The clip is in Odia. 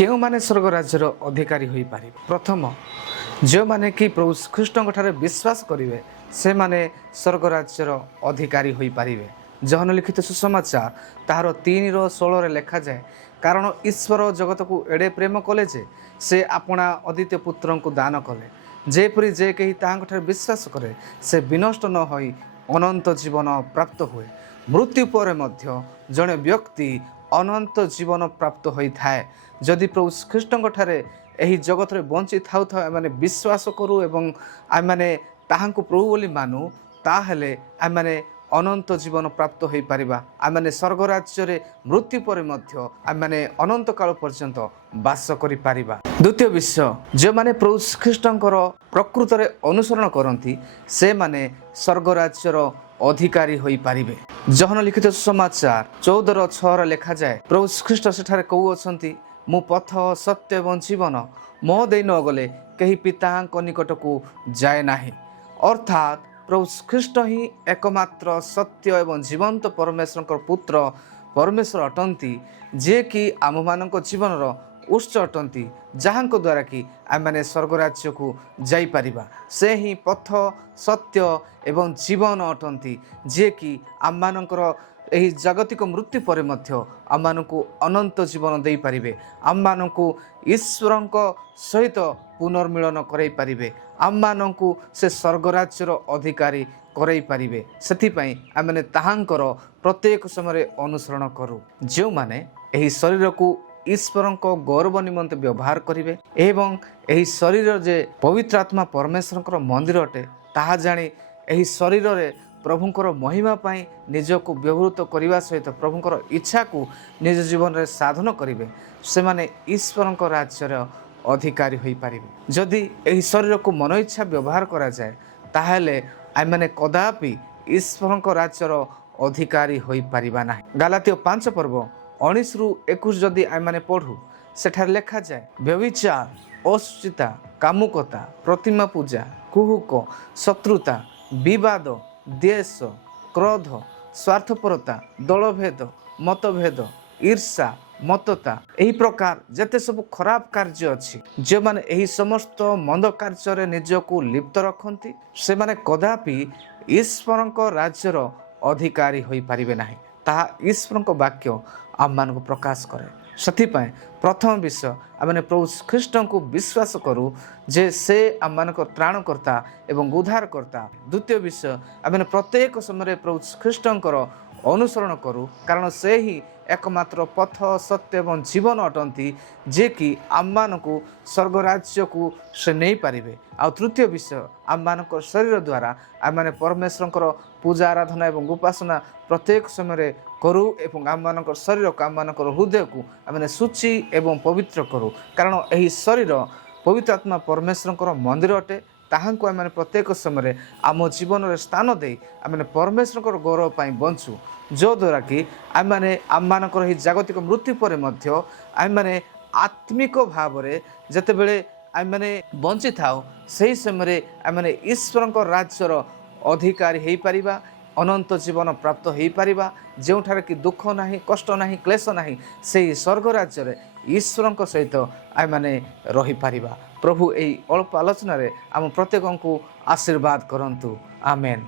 କେଉଁମାନେ ସ୍ୱର୍ଗ ରାଜ୍ୟର ଅଧିକାରୀ ହୋଇପାରିବେ? ପ୍ରଥମ, ଯେଉଁମାନେ କି ପ୍ରଭୁ ଖ୍ରୀଷ୍ଟଙ୍କଠାରେ ବିଶ୍ୱାସ କରିବେ ସେମାନେ ସ୍ୱର୍ଗ ରାଜ୍ୟର ଅଧିକାରୀ ହୋଇପାରିବେ। ଜହନ ଲିଖିତ ସୁସମାଚାର ତାହାର 3:16 ଲେଖାଯାଏ, କାରଣ ଈଶ୍ୱର ଜଗତକୁ ଏଡ଼େ ପ୍ରେମ କଲେ ଯେ ସେ ଆପଣା ଅଦ୍ୱିତୀୟ ପୁତ୍ରଙ୍କୁ ଦାନ କଲେ, ଯେପରି ଯେ କେହି ତାହାଙ୍କଠାରେ ବିଶ୍ୱାସ କରେ ସେ ବିନଷ୍ଟ ନ ହୋଇ ଅନନ୍ତ ଜୀବନ ପ୍ରାପ୍ତ ହୁଏ। ମୃତ୍ୟୁ ପରେ ମଧ୍ୟ ଜଣେ ବ୍ୟକ୍ତି ଅନନ୍ତ ଜୀବନ ପ୍ରାପ୍ତ ହୋଇଥାଏ। ଯଦି ପ୍ରଭୁ ଖ୍ରୀଷ୍ଟଙ୍କଠାରେ ଏହି ଜଗତରେ ବଞ୍ଚି ଥାଉ ଆମେମାନେ ବିଶ୍ୱାସ କରୁ ଏବଂ ଆମେମାନେ ତାହାଙ୍କୁ ପ୍ରଭୁ ବୋଲି ମାନୁ, ତାହେଲେ ଆମେମାନେ ଅନନ୍ତ ଜୀବନ ପ୍ରାପ୍ତ ହୋଇପାରିବା। ଆମେମାନେ ସ୍ୱର୍ଗ ରାଜ୍ୟରେ ମୃତ୍ୟୁ ପରେ ମଧ୍ୟ ଆମେମାନେ ଅନନ୍ତ କାଳ ପର୍ଯ୍ୟନ୍ତ ବାସ କରିପାରିବା। ଦ୍ୱିତୀୟ ବିଷୟ, ଯେଉଁମାନେ ପ୍ରଭୁ ଖ୍ରୀଷ୍ଟଙ୍କର ପ୍ରକୃତରେ ଅନୁସରଣ କରନ୍ତି ସେମାନେ ସ୍ୱର୍ଗ ରାଜ୍ୟର ଅଧିକାରୀ ହୋଇପାରିବେ। ଜହନ ଲିଖିତ ସୁସମାଚାର 14:6 ଲେଖାଯାଏ, ପ୍ରଭୁ ଖ୍ରୀଷ୍ଟ ସେଠାରେ କହୁଅଛନ୍ତି, ମୁଁ ପଥ ସତ୍ୟ ଏବଂ ଜୀବନ, ମୋ ଦେଇ ନ ଗଲେ କେହି ପିତାଙ୍କ ନିକଟକୁ ଯାଏ ନାହିଁ। ଅର୍ଥାତ୍ ପ୍ରଭୁ ଖ୍ରୀଷ୍ଟ ହିଁ ଏକମାତ୍ର ସତ୍ୟ ଏବଂ ଜୀବନ୍ତ ପରମେଶ୍ୱରଙ୍କ ପୁତ୍ର ପରମେଶ୍ୱର ଅଟନ୍ତି, ଯିଏକି ଆମମାନଙ୍କ ଜୀବନର ଉତ୍ସ ଅଟନ୍ତି, ଯାହାଙ୍କ ଦ୍ୱାରା କି ଆମେମାନେ ସ୍ୱର୍ଗ ରାଜ୍ୟକୁ ଯାଇପାରିବା। ସେ ହିଁ ପଥ ସତ୍ୟ ଏବଂ ଜୀବନ ଅଟନ୍ତି, ଯିଏକି ଆମମାନଙ୍କର ଏହି ଜାଗତିକ ମୃତ୍ୟୁ ପରେ ମଧ୍ୟ ଆମମାନଙ୍କୁ ଅନନ୍ତ ଜୀବନ ଦେଇପାରିବେ, ଆମମାନଙ୍କୁ ଈଶ୍ୱରଙ୍କ ସହିତ ପୁନର୍ମିଳନ କରାଇ ପାରିବେ, ଆମମାନଙ୍କୁ ସେ ସ୍ୱର୍ଗ ରାଜ୍ୟର ଅଧିକାରୀ କରାଇ ପାରିବେ। ସେଥିପାଇଁ ଆମେମାନେ ତାହାଙ୍କର ପ୍ରତ୍ୟେକ ସମୟରେ ଅନୁସରଣ କରୁ। ଯେଉଁମାନେ ଏହି ଶରୀରକୁ ଈଶ୍ୱରଙ୍କ ଗୌରବ ନିମନ୍ତେ ବ୍ୟବହାର କରିବେ ଏବଂ ଏହି ଶରୀର ଯେ ପବିତ୍ର ଆତ୍ମା ପରମେଶ୍ୱରଙ୍କର ମନ୍ଦିର ଅଟେ ତାହା ଜାଣି ଏହି ଶରୀରରେ ପ୍ରଭୁଙ୍କର ମହିମା ପାଇଁ ନିଜକୁ ବ୍ୟବହୃତ କରିବା ସହିତ ପ୍ରଭୁଙ୍କର ଇଚ୍ଛାକୁ ନିଜ ଜୀବନରେ ସାଧନ କରିବେ, ସେମାନେ ଈଶ୍ୱରଙ୍କ ରାଜ୍ୟର ଅଧିକାରୀ ହୋଇପାରିବେ। ଯଦି ଏହି ଶରୀରକୁ ମନ ଇଚ୍ଛା ବ୍ୟବହାର କରାଯାଏ ତାହେଲେ ଆମେମାନେ କଦାପି ଈଶ୍ୱରଙ୍କ ରାଜ୍ୟର ଅଧିକାରୀ ହୋଇପାରିବା ନାହିଁ। ଗାଲାତୀୟ 5:19-21 ଯଦି ଆମେମାନେ ପଢ଼ୁ, ସେଠାରେ ଲେଖାଯାଏ, ବ୍ୟଭିଚାର, ଅଶୁଚିତା, କାମୁକତା, ପ୍ରତିମା ପୂଜା, କୁହୁକ, ଶତ୍ରୁତା, ବିବାଦ, ଦ୍ୱେଷ, କ୍ରୋଧ, ସ୍ୱାର୍ଥପରତା, ଦଳଭେଦ, ମତଭେଦ, ଈର୍ଷା, ମତତା, ଏହି ପ୍ରକାର ଯେତେ ସବୁ ଖରାପ କାର୍ଯ୍ୟ ଅଛି, ଯେଉଁମାନେ ଏହି ସମସ୍ତ ମନ୍ଦ କାର୍ଯ୍ୟରେ ନିଜକୁ ଲିପ୍ତ ରଖନ୍ତି ସେମାନେ କଦାପି ଈଶ୍ୱରଙ୍କ ରାଜ୍ୟର ଅଧିକାରୀ ହୋଇପାରିବେ ନାହିଁ। ତାହା ଈଶ୍ୱରଙ୍କ ବାକ୍ୟ ଆମମାନଙ୍କୁ ପ୍ରକାଶ କରେ। ସେଥିପାଇଁ ପ୍ରଥମ ବିଷୟ, ଆମେ ପ୍ରଭୁ ଖ୍ରୀଷ୍ଟଙ୍କୁ ବିଶ୍ୱାସ କରୁ ଯେ ସେ ଆମମାନଙ୍କ ତ୍ରାଣକର୍ତ୍ତା ଏବଂ ଉଦ୍ଧାରକର୍ତ୍ତା। ଦ୍ୱିତୀୟ ବିଷୟ, ଆମେ ପ୍ରତ୍ୟେକ ସମୟରେ ପ୍ରଭୁ ଖ୍ରୀଷ୍ଟଙ୍କର ଅନୁସରଣ କରୁ, କାରଣ ସେ ହିଁ ଏକମାତ୍ର ପଥ ସତ୍ୟ ଏବଂ ଜୀବନ ଅଟନ୍ତି, ଯିଏକି ଆମମାନଙ୍କୁ ସ୍ୱର୍ଗ ରାଜ୍ୟକୁ ସେ ନେଇପାରିବେ। ଆଉ ତୃତୀୟ ବିଷୟ, ଆମମାନଙ୍କ ଶରୀର ଦ୍ୱାରା ଆମମାନେ ପରମେଶ୍ୱରଙ୍କର ପୂଜା ଆରାଧନା ଏବଂ ଉପାସନା ପ୍ରତ୍ୟେକ ସମୟରେ କରୁ ଏବଂ ଆମମାନଙ୍କର ଶରୀରକୁ ଆମମାନଙ୍କର ହୃଦୟକୁ ଆମେ ଶୁଚି ଏବଂ ପବିତ୍ର କରୁ, କାରଣ ଏହି ଶରୀର ପବିତ୍ର ଆତ୍ମା ପରମେଶ୍ୱରଙ୍କର ମନ୍ଦିର ଅଟେ। ତାହାଙ୍କୁ ଆମେ ପ୍ରତ୍ୟେକ ସମୟରେ ଆମ ଜୀବନରେ ସ୍ଥାନ ଦେଇ ଆମେ ପରମେଶ୍ୱରଙ୍କର ଗୌରବ ପାଇଁ ବଞ୍ଚୁ, ଯଦ୍ୱାରା କି ଆମେମାନେ ଆମମାନଙ୍କର ଏହି ଜାଗତିକ ମୃତ୍ୟୁ ପରେ ମଧ୍ୟ ଆମେମାନେ ଆତ୍ମିକ ଭାବରେ ଯେତେବେଳେ ଆମେମାନେ ବଞ୍ଚିଥାଉ ସେହି ସମୟରେ ଆମେମାନେ ଈଶ୍ୱରଙ୍କ ରାଜ୍ୟର ଅଧିକାରୀ ହୋଇପାରିବା, ଅନନ୍ତ ଜୀବନ ପ୍ରାପ୍ତ ହୋଇପାରିବା, ଯେଉଁଠାରେ କି ଦୁଃଖ ନାହିଁ, କଷ୍ଟ ନାହିଁ, କ୍ଲେଶ ନାହିଁ। ସେହି ସ୍ୱର୍ଗ ରାଜ୍ୟରେ ଈଶ୍ୱରଙ୍କ ସହିତ ଆମେମାନେ ରହିପାରିବା। ପ୍ରଭୁ ଏହି ଅଳ୍ପ ଆଲୋଚନାରେ ଆମ ପ୍ରତ୍ୟେକଙ୍କୁ ଆଶୀର୍ବାଦ କରନ୍ତୁ। ଆମେନ୍।